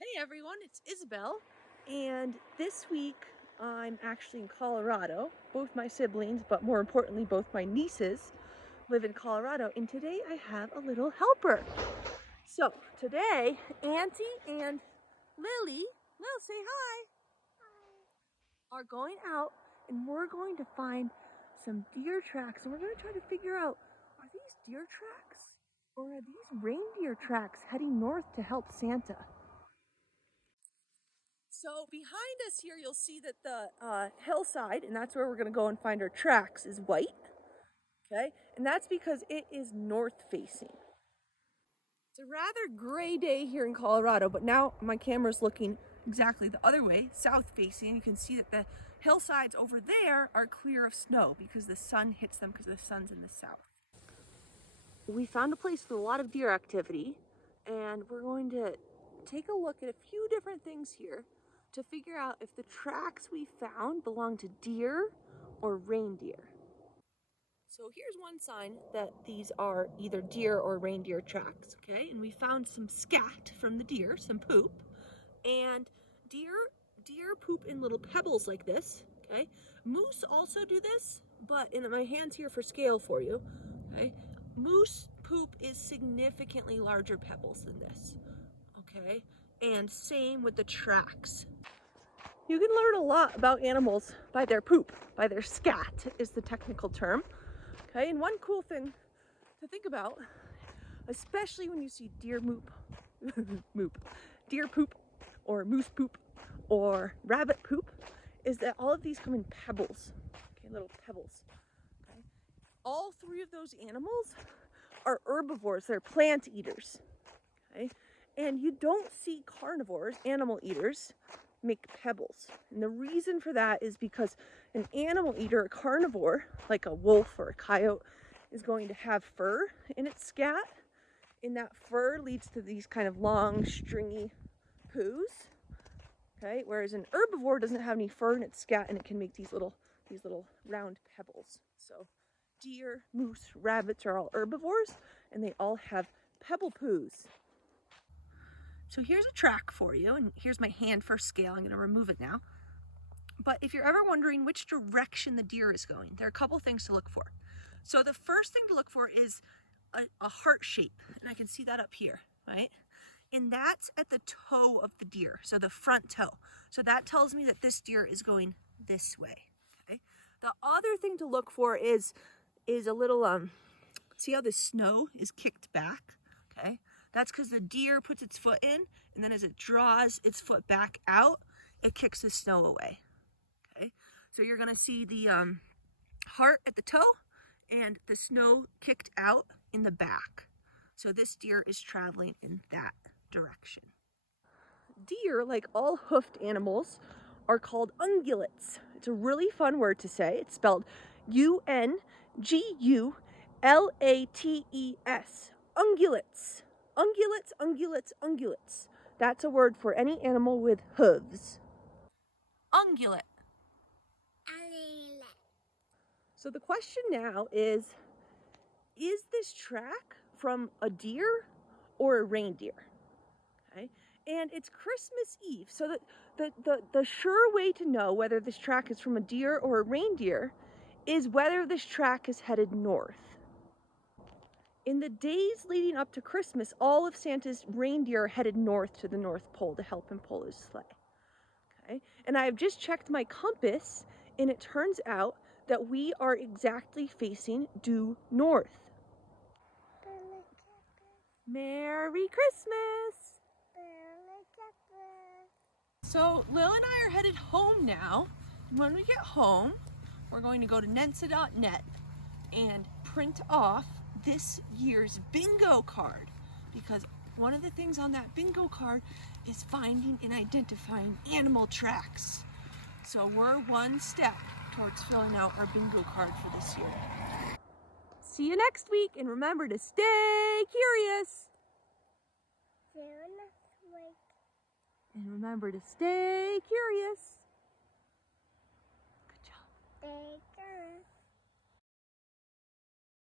Hey everyone, it's Isabel, and this week I'm actually in Colorado. Both my siblings, but more importantly, both my nieces live in Colorado, and today I have a little helper. So today, Auntie and Lily, say hi, are going out, and we're going to find some deer tracks, and we're going to try to figure out, are these deer tracks or are these reindeer tracks heading north to help Santa? So behind us here, you'll see that the hillside, and that's where we're going to go and find our tracks, is white. Okay, and that's because it is north facing. It's a rather gray day here in Colorado, but now my camera's looking exactly the other way, south facing. You can see that the hillsides over there are clear of snow because the sun hits them because the sun's in the south. We found a place with a lot of deer activity, and we're going to take a look at a few different things here to figure out if the tracks we found belong to deer or reindeer. So here's one sign that these are either deer or reindeer tracks, okay? And we found some scat from the deer, some poop, and deer poop in little pebbles like this, okay? Moose also do this, but in my hands here for scale for you, okay? Moose poop is significantly larger pebbles than this, okay? And same with the tracks. You can learn a lot about animals by their poop, by their scat is the technical term. Okay, and one cool thing to think about, especially when you see deer deer poop, or moose poop, or rabbit poop, is that all of these come in pebbles, okay, little pebbles. Okay? All three of those animals are herbivores, they're plant eaters. Okay? And you don't see carnivores, animal eaters, make pebbles. And the reason for that is because an animal eater, a carnivore, like a wolf or a coyote, is going to have fur in its scat, and that fur leads to these kind of long, stringy poos. Okay, whereas an herbivore doesn't have any fur in its scat, and it can make these little round pebbles. So deer, moose, rabbits are all herbivores, and they all have pebble poos. So here's a track for you, and here's my hand for scale. I'm going to remove it now. But if you're ever wondering which direction the deer is going, there are a couple things to look for. So the first thing to look for is a heart shape, and I can see that up here, right? And that's at the toe of the deer, so the front toe. So that tells me that this deer is going this way, okay? The other thing to look for is a little, see how the snow is kicked back, okay? That's because the deer puts its foot in, and then as it draws its foot back out, it kicks the snow away, okay? So you're gonna see the heart at the toe and the snow kicked out in the back. So this deer is traveling in that direction. Deer, like all hoofed animals, are called ungulates. It's a really fun word to say. It's spelled Ungulates. Ungulates. Ungulates, ungulates, ungulates. That's a word for any animal with hooves. Ungulate. So the question now is this track from a deer or a reindeer? Okay, and it's Christmas Eve, so that the sure way to know whether this track is from a deer or a reindeer is whether this track is headed north. In the days leading up to Christmas, all of Santa's reindeer headed north to the North Pole to help him pull his sleigh. Okay, and I have just checked my compass, and it turns out that we are exactly facing due north. Merry Christmas! So Lil and I are headed home now. When we get home, we're going to go to Nensa.net and print off this year's bingo card, because one of the things on that bingo card is finding and identifying animal tracks. So we're one step towards filling out our bingo card for this year. See you next week, and remember to stay curious. See you next week. And remember to stay curious. Good job. Stay curious.